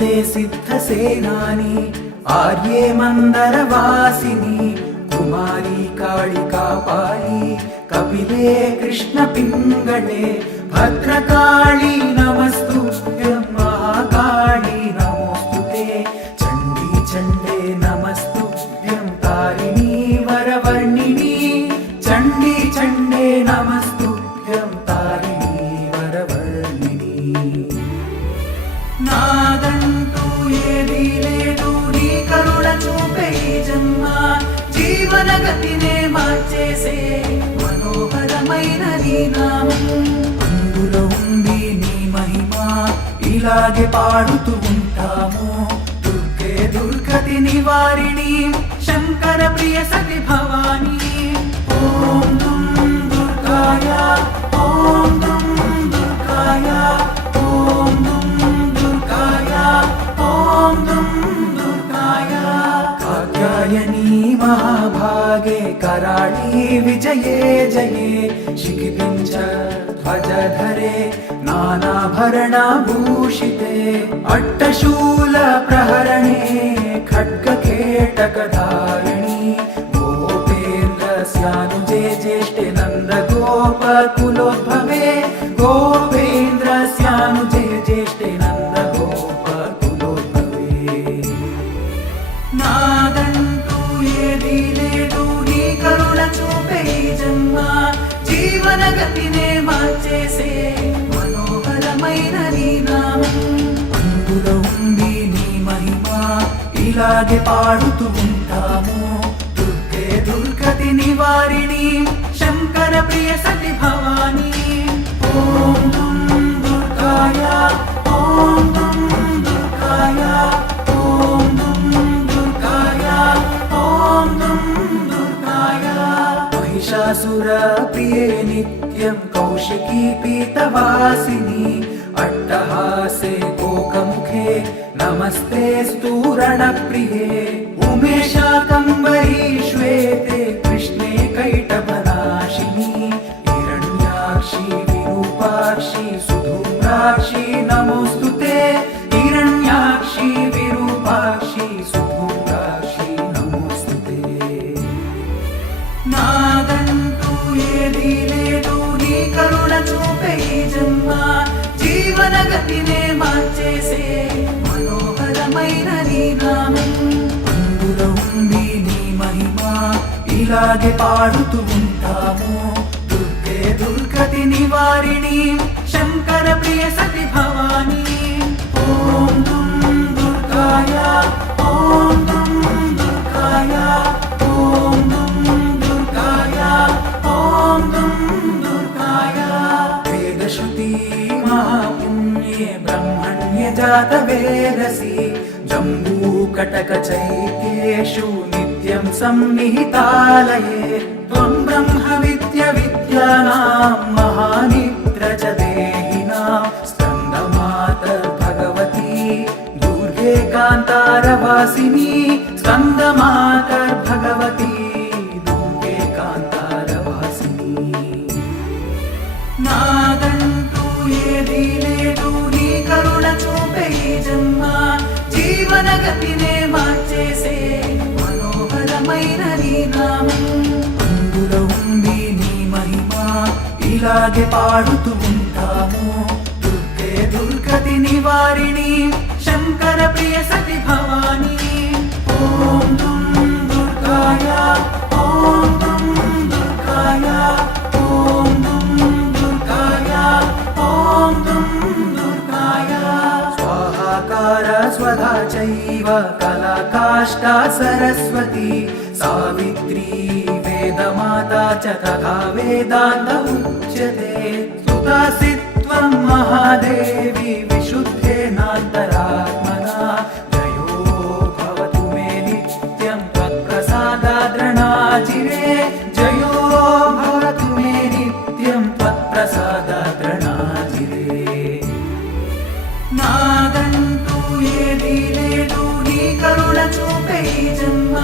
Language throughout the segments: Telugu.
నమస్తే సిద్ధసేనాని ఆర్యే మందరవాసిని కుమారి కాళికాపాలి కపిలే కృష్ణ పింగళే భద్రకాళి నమస్తుభ్యం మహాకాళి నమోస్తుతే చండీ చండే నమస్తుభ్యం తారిణీ వరవర్ణిని చండీ చండే నమస్తుభ్యం తారిణీ వరవర్ణిని నాదంటూ ఏదీ లేదు నీ కరుణ చూపే జన్మ జీవన గతినే మార్చేసే మనోహరమైన నీ నామం అందులో ఉంది నీ మహిమ ఇలాగే పాడుతూ ఉంటాము దుర్గే దుర్గతి నివారిణి శంకర ప్రియ సతి భవాని ఓం దుం దుర్గాయ ఓం దుం దుర్గాయ ఓం దుం దుర్గాయ ఓం దుం దుర్గాయ కాత్యాయని महाभागे कराळी विजये जये शिखिपिञ्च ध्वजधरे नानाभरणभूषिते अट्टशूल प्रहरणे खड्गकेटकधारिणी गोपेन्द्रस्यानुजे ज्येष्ठे नन्दगोपकुलोद्भवे गोपेन्द्रस्यानुजे ज्येष्ठे नन्दगोपकुलोद्भवे नादन्तु ఏదీ లేదు నీ కరుణ చూపే జన్మ జీవన గతినే మార్చేసే మనోహరమైన నీ నామం అందులో ఉంది నీ మహిమ ఇలాగే పాడుతూ ఉంటాము దుర్గే దుర్గతి నివారిణి శంకర ప్రియ సతి భవాని ఓం దుం దుర్గాయ ఓం దుం దుర్గాయ ఓం దుం దుర్గాయ ఓం దుం దుర్గాయ महिषासुर प्रिये नित्यं कौशिकी पीतवासिनी अट्टहासे कोकमुखे नमस्ते स्तूरणप्रिये उमेशाकम्बरी श्वेते कृष्णे कैटभनाशिनी हिरण्याक्षी विरूपाक्षी सुधूम्राक्षी नमोस्तुते हिरण्याक्षी विरूपाक्षी सुधूम्राक्षी नमोस्तुते నాదంటూ ఏదీ లేదు నీ కరుణ చూపే జన్మ జీవన గతినే మార్చేసే మనోహరమైన నీ నామం అందులో ఉంది నీ మహిమ ఇలాగే పాడుతూ ఉంటాము దుర్గే దుర్గతి నివారిణి శంకర ప్రియ సతి భవాని ఓం దుం దుర్గాయ ఓం దుం దుర్గాయ ఓం దుం దుర్గాయ ఓం దుం దుర్గాయ వేదశ్రుతి మహాపుణ్యే బ్రహ్మణ్య జాత వేదసి జంబూకటక చైత్యేషు నిత్యం సన్నిహితాలయే త్వం బ్రహ్మ విద్య విద్యానాం మహానిద్ర చ దేహినాం స్కందమాతర్ భగవతి దుర్గే కాంతారవాసిని స్కందమాతర్ భగవతి దుర్గే కాంతారవాసిని నాదంటూ ఏదీ లేదు నీ కరుణ చూపే జన్మ జీవన గతినే మార్చేసే మనోహరమైన నీ నామం అందులో ఉంది నీ మహిమ ఇలాగే పాడుతూ ఉంటాము దుర్గే దుర్గతి నివారిణి శంకర ప్రియ సతి భవాని ఓం దుం దుర్గాయ ఓం దుం దుర్గాయ ఓం దుం దుర్గాయ ఓం దుం దుర్గాయ స్వాహాకార స్వధా చైవ కళాకాష్టా సరస్వతి సావిత్రీ వేదమాతా చ తథా వేదాంత ఉచ్యతే సుతాసిత్వం మహాదేవి విశుద్ధేనాంతరాత్మనా జయో భవతు మే నిత్యం త్వత్ప్రసాదాద్రణాజిరే జయో భవతు మే నిత్యం త్వత్ప్రసాదాద్రణాజిరే నాదంటూ ఏదీ లేదు నీ కరుణ చూపే జన్మ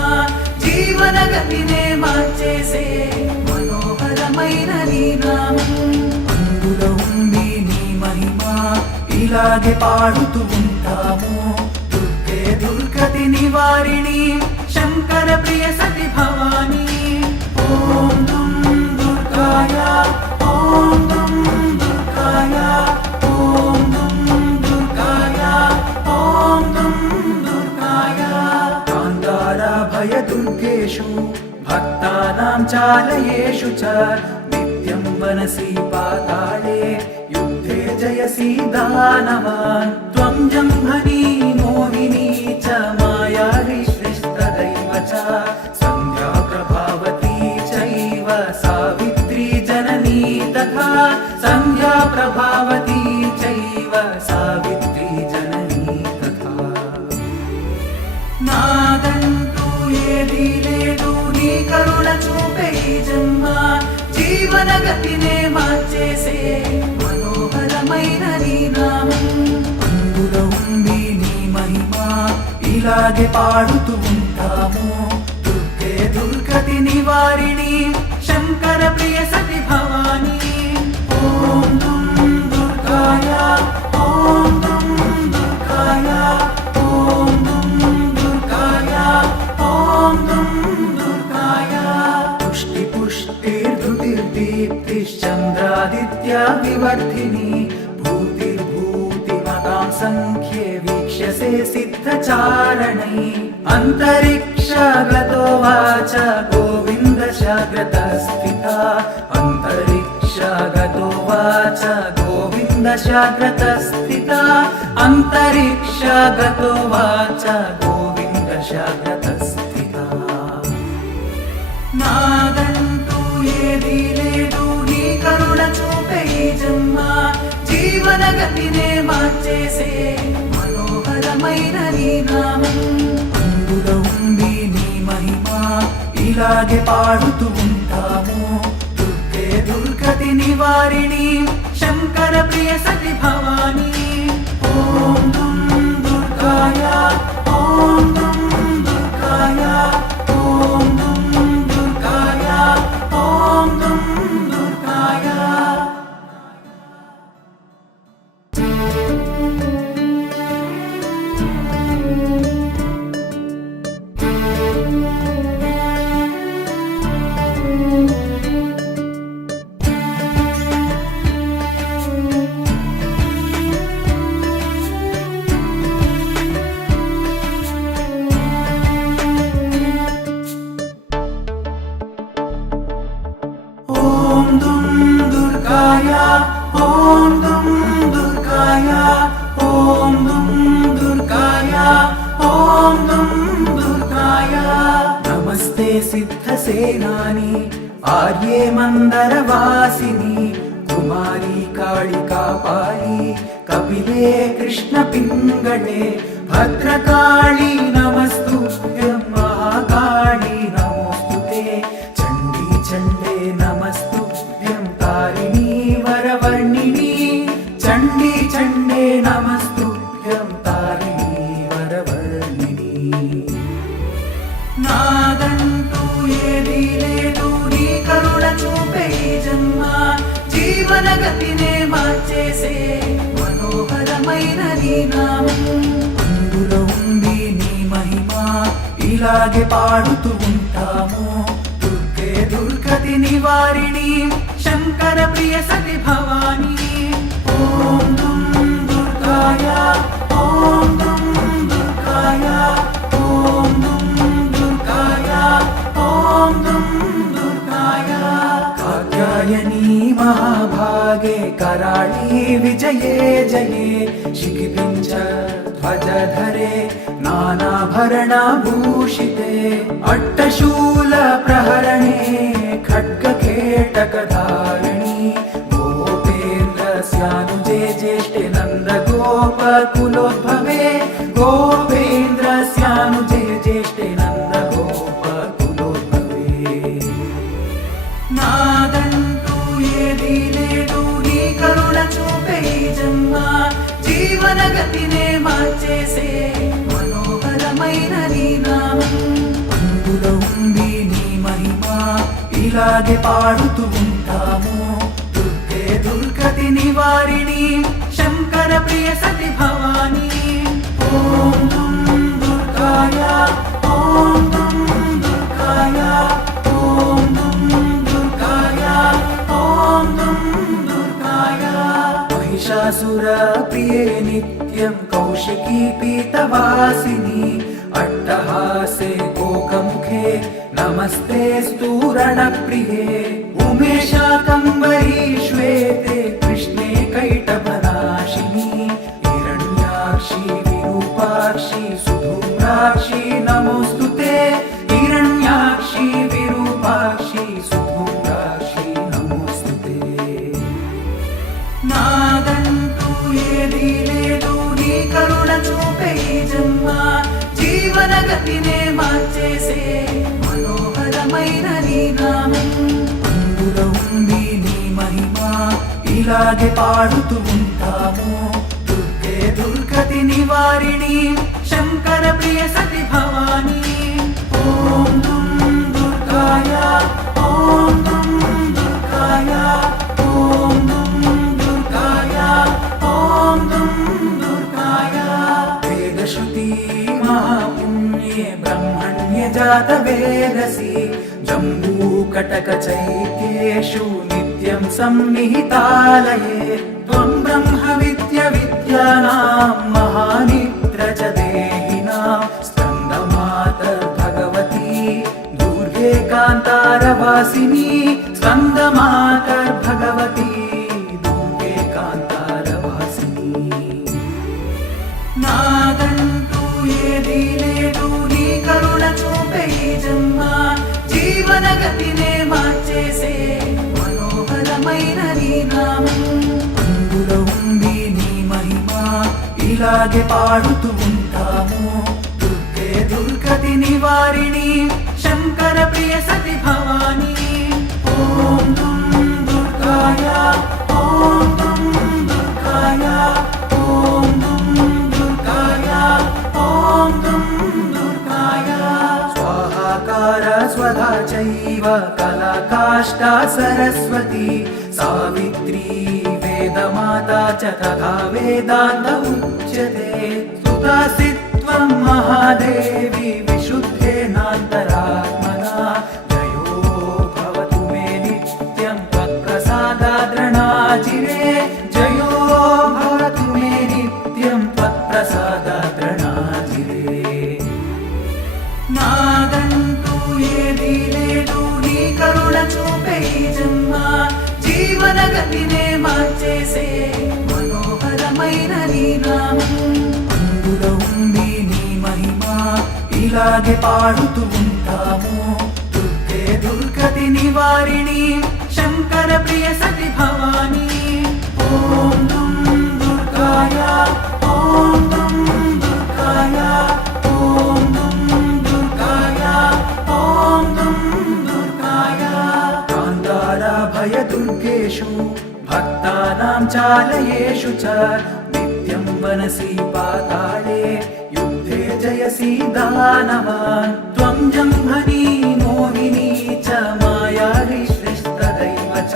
జీవన గతినే మార్చేసే మనోహరమైన నీ నామం అందులో ఉంది నీ మహిమ ఇలాగే పాడుతూ ఉంటాము నివారిణి శంకర ప్రియ సతి భవాని ఓం దుం దుర్గాయ ఓం దుం దుర్గాయ ఓం దుం దుర్గాయ ఓం దుం దుర్గాయ కాంతార భయ దుర్గేషు భక్తానాం చాలయేషు చ నిత్యం వనసి పాతాళే యుద్ధే జయసి దానవాన్ త్వం జంభని మోహిని చ మాయావి సృష్టదైవ చ సంధ్యా ప్రభావతి చైవ సావిత్రి జననీ తథా సంధ్యా ప్రభావతి చైవ సావిత్రి జననీ తథా నాదంటూ ఏదీ లేదు నీ కరుణ చూపే ఈ జన్మ జీవన గతినే మార్చేసే మనోహరమైన నీ నామం అందులో ఉంది నీ మహిమ ఇలాగే పాడుతూ ఉంటాము దుర్గే దుర్గతి నివారిణి శంకర ప్రియ సతి భవాని ఓం దుం దుర్గాయ ఓం దుం దుర్గాయ ఓం దుం దుర్గాయ ఓం దుం దుర్గాయ పుష్టి పుష్టిర్ధృతిర్దీప్తిశ్చంద్రాదిత్య వివర్ధిని భూతిర్భూతిమతాం సంఖ్యే వీక్ష్యసే సిద్ధచారణై అంతరిక్షగతో వాచ గోవింద శాగ్రతస్థిత అంతరిక్షగతో వాచ గోవింద శాగ్రతస్థిత అంతరిక్షగతో వాచ గోవింద శాగ్రతస్థిత నాదంటూ ఏదీ లేదు నీ కరుణ చూపే ఈ జన్మ జీవన గతినే మార్చేసే మనోహరమైన నీ నామం అందులో ఉంది నీ మహిమ ఇలాగే పాడుతూ ఉంటాము దుర్గే దుర్గతి నివారిణి శంకర ప్రియ సతి భవాని ఓం దుం దుర్గాయ ఓం దుం దుర్గాయ ఓం దుం దుర్గాయ ఓం దుం దుర్గాయ ఓం దుం దుర్గాయ ఓం దుం దుర్గాయ ఓం దుం దుర్గాయ ఓం దుం దుర్గాయ నమస్తే సిద్ధసేనాని ఆర్యే మందరవాసిని కుమారి కాళికాపాలి కపిలే కృష్ణ పింగళే భద్రకాళి నమస్తుభ్యం మహాకాళి నమోస్తుతే చండీ చండే నమస్తుభ్యం తారిణీ వరవర్ణిని చండీ చండే నమస్తుభ్యం తారిణీ వరవర్ణిని నాదంటూ ఏదీ లేదు నీ కరుణ చూపే ఈ జన్మ జీవన గతినే మార్చేసే మనోహరమైన నీ నామం అందులో ఉంది నీ మహిమ ఇలాగే పాడుతూ ఉంటాము దుర్గే దుర్గతి నివారిణి శంకర ప్రియ సతి భవాని ఓం దుం దుర్గాయ ఓం దుం దుర్గాయ ఓం దుం దుర్గాయ ఓం దుం దుర్గాయ కాత్యాయని మహాభాగే कराळी विजये जये शिखिपिञ्च ध्वजधरे नानाभरणभूषिते अट्टशूलप्रहरणे खड्गकेटकधारिणि गोपेन्द्रस्यानुजे ज्येष्ठे नन्दगोपकुलोद्भवे गोपेन्द्रस्यानुजे ज्येष्ठे नन्दगोपकुलोद्भवे నాదంటూ ఏదీ లేదు నీ కరుణ చూపే ఈ జన్మ జీవన గతినే మార్చేసే మనోహరమైన నీ నామం అందులో ఉంది నీ మహిమ ఇలాగే పాడుతూ ఉంటాము దుర్గే దుర్గతి నివారిణి శంకర ప్రియ సతి భవాని ఓం దుం దుర్గాయ దుర్గాయ ఓం దుం దుర్గాయ ఓం దుం దుర్గాయ ఓం దుం దుర్గాయ महिषासुर प्रिये नित्यं कौशिकी पीतवासिनी अट्टहासे कोकमुखे नमस्ते स्तूरणप्रिये उमेशाकम्बरी श्वेते कृष्णे कैटभनाशिनी हिरण्याक्षी विरूपाक्षी सुधूम्राक्षी नमोस्तुते हिरण्याक्षी विरूपाक्षी सुधूम्राक्षी नमोस्तुते నాదంటూ ఏదీ లేదు నీ కరుణ చూపే ఈ జన్మ జీవన గతినే మార్చేసే మనోహరమైన నీ నామం అందులో ఉంది నీ మహిమ ఇలాగే పాడుతూ ఉంటాము దుర్గే దుర్గతి నివారిణి శంకర ప్రియ సతి భవాని ఓం దుం దుర్గాయ ఓం దుం దుర్గాయ ఓం దుం దుర్గాయ ఓం దుం దుర్గాయ వేదశ్రుతి మహాపుణ్యే బ్రహ్మణ్య జాత వేదసి జంబూకటక చైత్యేషు నిత్యం సన్నిహితాలయే త్వం బ్రహ్మ విద్య విద్యానాం మహానిద్ర చ దేహినాం స్కందమాతర్ భగవతి దుర్గే కాంతారవాసిని స్కందమాతర్ భగవతి దుర్గే కాంతారవాసిని నాదంటూ ఏదీ లేదు నీ కరుణ చూపే ఈ జన్మ జీవన గతినే మార్చేసే మనోహరమైన నీ నామం అందులో ఉంది నీ మహిమ ఇలాగే పాడుతూ ఉంటాము దుర్గే దుర్గతి నివారిణి శంకర ప్రియ సతి భవాని ఓం దుం దుర్గాయ ఓం దుం దుర్గాయ ఓం దుం దుర్గాయ ఓం దుం దుర్గాయ స్వాహాకార స్వధా చైవ కళాకాష్టా సరస్వతి సావిత్రీ వేదమాతా చ తథా వేదాంత ఉచ్యతే సుతాసిత్వం మహాదేవి విశుద్ధేనాంతరాత్మనా జయో భవతు మే నిత్యం త్వత్ప్రసాదాద్రణాజిరే జయో భవతు మే నిత్యం త్వత్ప్రసాదాద్రణాజిరే నాదంటూ ఏదీ లేదు నీ కరుణ చూపే ఈ జన్మ జీవన గతినే మార్చేసే మనోహరమైన నీ నామం అందులో ఉంది నీ మహిమ ఇలాగే పాడుతూ ఉంటాము దుర్గే దుర్గతి నివారిణి శంకర ప్రియ సతి భవాని ఓం దుం దుర్గాయ ఓం దుం దుర్గాయ ఓం దుం దుర్గాయ ఓం దుం దుర్గాయ కాంతార భయ దుర్గేషు భక్తానాం చాలయేషు చ నిత్యం వనసి పాతాళే యుద్ధే జయసి దానవాన్ త్వం జంభని మోహిని చ మాయావి శ్రేష్టదైవ చ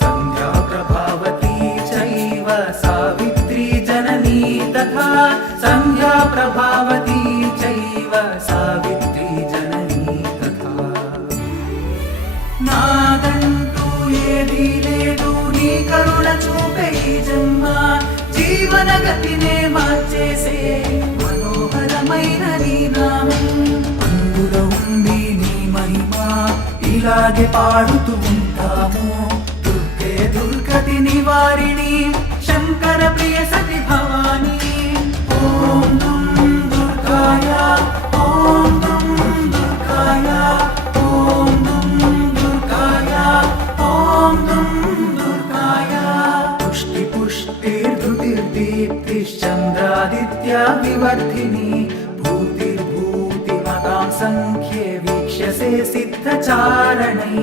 సంధ్యా ప్రభావతి చైవ సావిత్రీ జననీ తథా సంధ్యా ప్రభావతి చైవ సావిత్రీ జననీ తథా నాదంటూ ఏదీ లేదు నీ కరుణ చూపే ఈ జన్మ జీవన గతినే మార్చేసే మనోహరమైన నీ నామం అందులో ఉంది నీ మహిమ ఇలాగే పాడుతూ ఉంటాము దుర్గే దుర్గతి నివారిణి శంకర ప్రియ సతి భవాని ఓం దుం దుర్గాయ ఓం దుం దుర్గాయ ఓం దుం దుర్గాయ ఓం దుం దుర్గాయ పుష్టి పుష్టిర్ధృతిర్దీప్తిశ్చంద్రాదిత్యా వివర్ధిని భూతిర్భూతిమతాం సంఖ్యే వీక్ష్యసే సిద్ధచారణై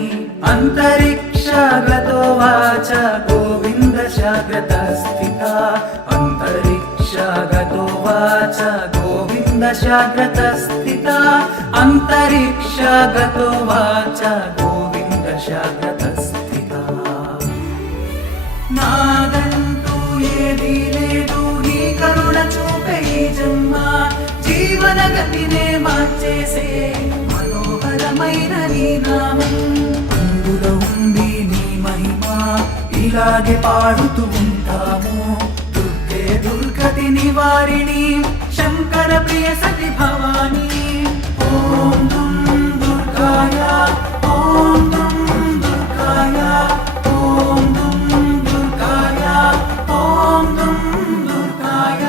అంతరిక్షగతో వాచ గోవింద శాగ్రత స్థిత అంతరిక్షగతో వాచ గోవింద శాగ్రత స్థిత అంతరిక్షగతో వాచ గోవింద శాగ్రత స్థిత నాదంటూ ఏదీ లేదు నీ కరుణ చూపే ఈ జన్మ జీవన గతినే మార్చేసే మనోహరమైన నీ నామం. అందులో ఉంది నీ మహిమ, ఇలాగే పాడుతూ ఉంటాము. దుర్గే దుర్గతి నివారిణి, శంకర ప్రియ సతి భవాని. ఓం దుం దుర్గాయ, ఓం దుం దుర్గాయ, ఓం దుం దుర్గాయ, ఓం దుం దుర్గాయ.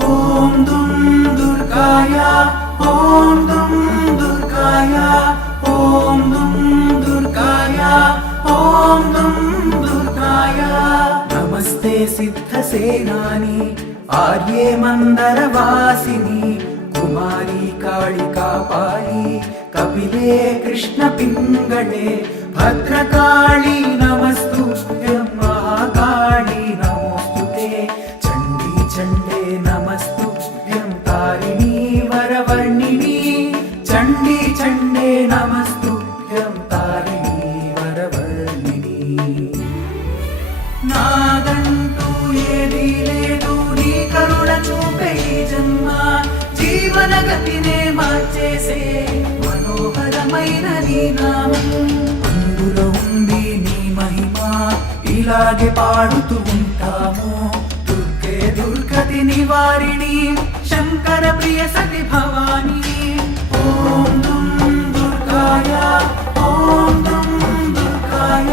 ఓం దుం దుర్గాయ, ఓం దుం దుర్గాయ, ఓం దుం దుర్గాయ, ఓం దుం దుర్గాయ. నమస్తే సిద్ధ సేనాని, ఆర్యే మందర వాసిని, కుమారి కాళికా పాలి, కపిలే కృష్ణ పింగళే, భద్రకాళి నమస్తుభ్యం, మహాకాళి నమోస్తుతే, చండీ చండే నమస్తుభ్యం, తారిణీ వరవర్ణిని, చండీ చండే నమస్తుభ్యం, తారిణీ వరవర్ణిని. నాదంటూ ఏదీ లేదు, నీ కరుణ చూపే ఈ జన్మ, జీవన గతినే మార్చేసే మనోహరమైన నీ నామం. అందులో ఉంది నీ మహిమ, ఇలాగే పాడుతూ ఉంటాము. దుర్గే దుర్గతి నివారిణి, శంకర ప్రియ సతి భవాని. ఓం దుం దుర్గాయ, ఓం దుం దుర్గాయ,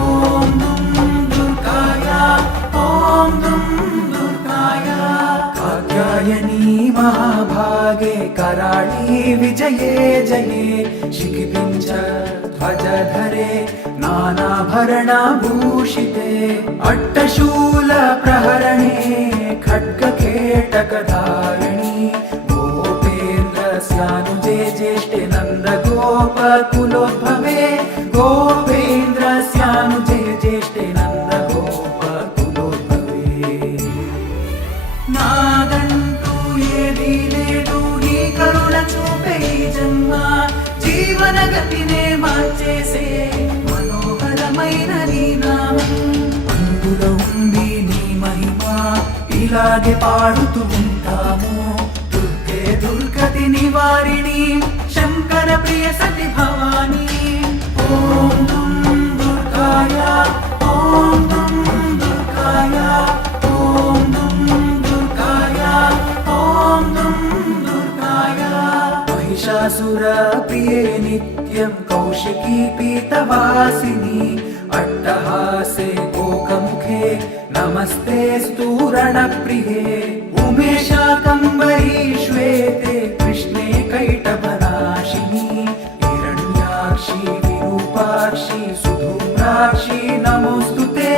ఓం దుం దుర్గాయ, ఓం దుం దుర్గాయ. కాత్యాయని మహాభాగే, कराळी विजये जये, शिखिपिञ्च ध्वजधरे, नानाभरणभूषिते, अट्टशूल प्रहरणे, खड्गकेटकधारिणि, गोपेन्द्रस्यानुजे ज्येष्ठे, नन्दगोपकुलोद्भवे, गोपेन्द्रस्यानुजे ज्येष्ठे, नन्दगोपकुलोद्भवे. నాదంటూ ఏదీ లేదు, నీ కరుణ చూపే ఈ జన్మ, జీవన గతినే మార్చేసే మనోహరమైన నీ నామం. అందులో ఉంది నీ మహిమ, ఇలాగే పాడుతూ ఉంటాము. దుర్గే దుర్గతి నివారిణి, శంకర ప్రియ సతి భవాని. ఓం దుం దుర్గాయ, ఓం దుం దుర్గాయ, ఓం దుం దుర్గాయ, ఓం దుం దుర్గాయ. महिषासुर प्रिये नित्यं कौशिकी पीतवासिनी, अट्टहासे गोकमुखे, नमस्तेऽस्तु रणप्रिये, उमेशाकम्बरी श्वेते, कृष्णे कैटभनाशिनी, हिरण्याक्षि विरूपाक्षि सुधूम्राक्षि नमोस्तुते,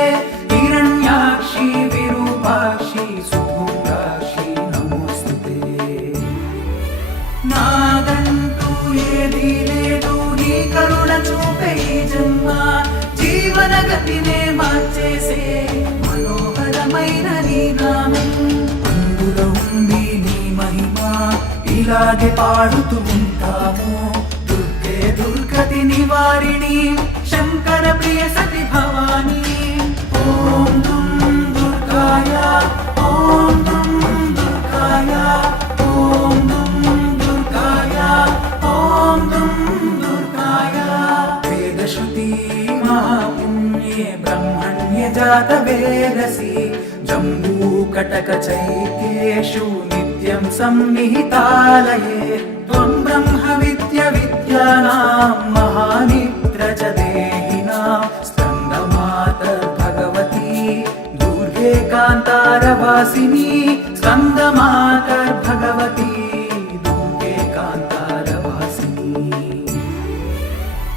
हिरण्याक्षि विरूपाक्षि सुधूम्राक्षि नमोस्तुते. నాదంటూ ఏదీ లేదు, నీ కరుణ చూపే ఈ జన్మ, జీవన గతినే మార్చేసే మనోహరమైన నీ నామం. అందులో ఉంది నీ మహిమ, ఇలాగే పాడుతూ ఉంటాము. దుర్గే దుర్గతి నివారిణి, శంకర ప్రియ సతి భవాని. ఓం దుం దుర్గాయ, ఓం దుం దుర్గాయ, ఓం దుం దుర్గాయ, ఓం దుం దుర్గాయ. వేదశ్రుతి మహాపుణ్యే, బ్రహ్మణ్య జాత వేదసి, జంబూకటక చైత్యేషు నిత్యం సన్నిహితాలయే, త్వం బ్రహ్మ విద్య విద్యానాం, మహానిద్ర చ దేహినాం, స్కందమాతర్ భగవతి, దుర్గే కాంతారవాసిని, స్కందమాతర్ భగవతి, దుర్గే కాంతారవాసిని.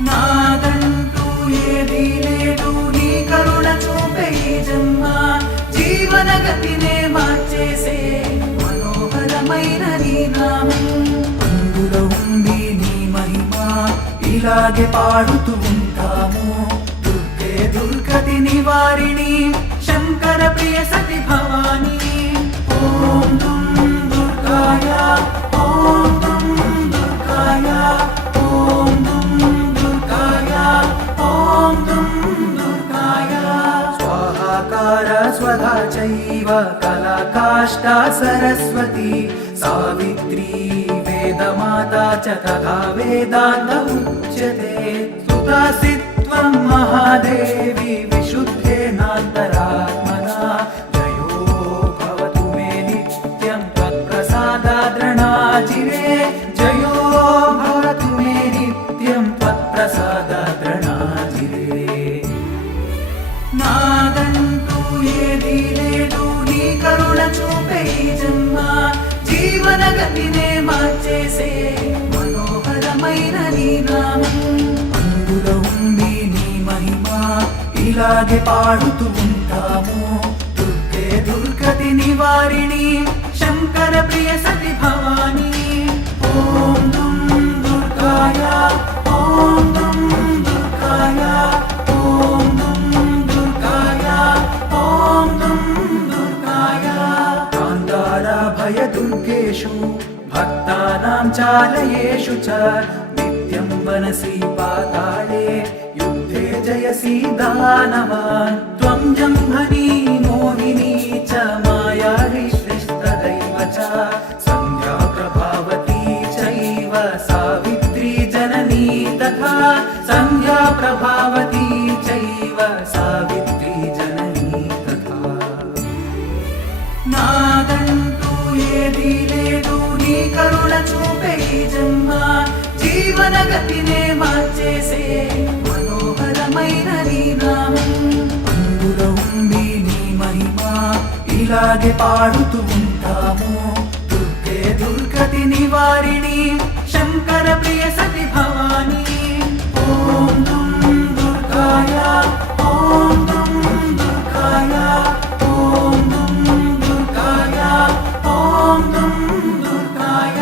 నాదంటూ ఏదీ లేదు, నీ కరుణ చూపే ఈ జన్మ, జీవన గతినే మార్చేసే మనోహరమైన నీ నామం. అందులో ఉంది నీ మహిమ, ఇలాగే పాడుతూ ఉంటాము. దుర్గే దుర్గతి నివారిణి శంకర ప్రియ సతి భవాని. ఓం దుం దుర్గాయ ఓం దుం దుర్గాయ ఓం దుం దుర్గాయ ఓం దుం దుర్గాయ. స్వాహాకార స్వధా చైవ కళాకాష్టా సరస్వతి సావిత్రీ వేదమాతా చ తథా వేదాంత ఉచ్యతే. స్తుతాసిత్వం మహాదేవి విశుద్ధేనాంతరాత్మనా. జయో భవతు మే నిత్యం త్వత్ప్రసాదాద్రణాజిరే. జయో భవతు మే నిత్యం త్వత్ప్రసాదాద్రణాజిరే. నాదంటూ ఏదీ లేదు నీ కరుణ చూపే ఈ జన్మ. జీవన గతినే మార్చేసే మనోహరమైన నీ నామం. అందులో ఉంది నీ మహిమ ఇలాగే పాడుతూ ఉంటాము. దుర్గే దుర్గతి నివారిణి శంకర ప్రియ సతి భవాని. ఓం దుం దుర్గాయ ఓం దుం దుర్గాయ ఓం దుం దుర్గాయ ఓం దుం దుర్గాయ. కాంతార భయ దుర్గేషు భక్తానాం చాలయేషు చ నిత్యం వనసి పాతాళే యుద్ధే జయసి దానవాన్. త్వం జంభని మోహిని చ మాయా శ్రేష్టదైవ చ సంధ్యా ప్రభావతి చైవ సావిత్రీ జననీ తథా. సంధ్యా ప్రభావతి చైవ సావిత్రీ జననీ తథా. నాదంటూ ఏదీ లేదు నీ కరుణ చూపే ఈ జన్మ. జీవన గతినే మార్చేసే మనోహరమైన నీ నామం. అందులో ఉంది నీ మహిమ ఇలాగే పాడుతూ ఉంటాము. దుర్గే దుర్గతి నివారిణి శంకర ప్రియ సతి భవాని. ఓం దుం దుర్గాయ ఓం దుం దుర్గాయ ఓం దుం దుర్గాయ ఓం దుం దుర్గాయ.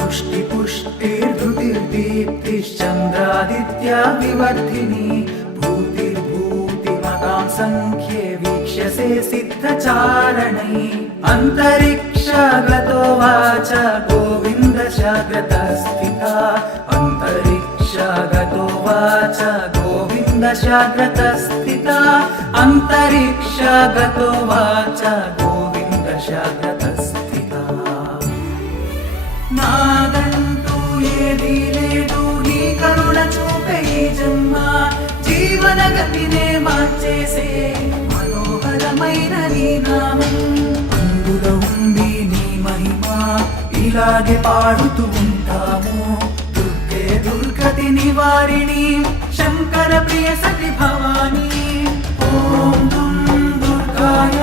పుష్టి పుష్టిర్ధృతిర్దీప్తిశ్చంద్రాదిత్యా వివర్ధిని. భూతిర్భూతిమతాం సంఖ్యే వీక్ష్యసే సిద్ధచారణై. అంతరిక్షగతో వాచ గోవిందశాగ్రత స్థిత. అంతరిక్షగతో వాచ గోవిందశాగ్రత స్థిత. అంతరిక్షగతో వాచ గోవిందశాగ్రత స్థిత. నాదంటూ ఏదీ లేదు నీ కరుణ చూపే ఈ జన్మ. జీవన గతినే మార్చేసే మనోహరమైన నీ నామం. అందులో ఉంది నీ మహిమ ఇలాగే పాడుతూ ఉంటాము. దుర్గే దుర్గతి నివారిణి శంకర ప్రియ సతి భవాని. ఓం దుం దుర్గాయ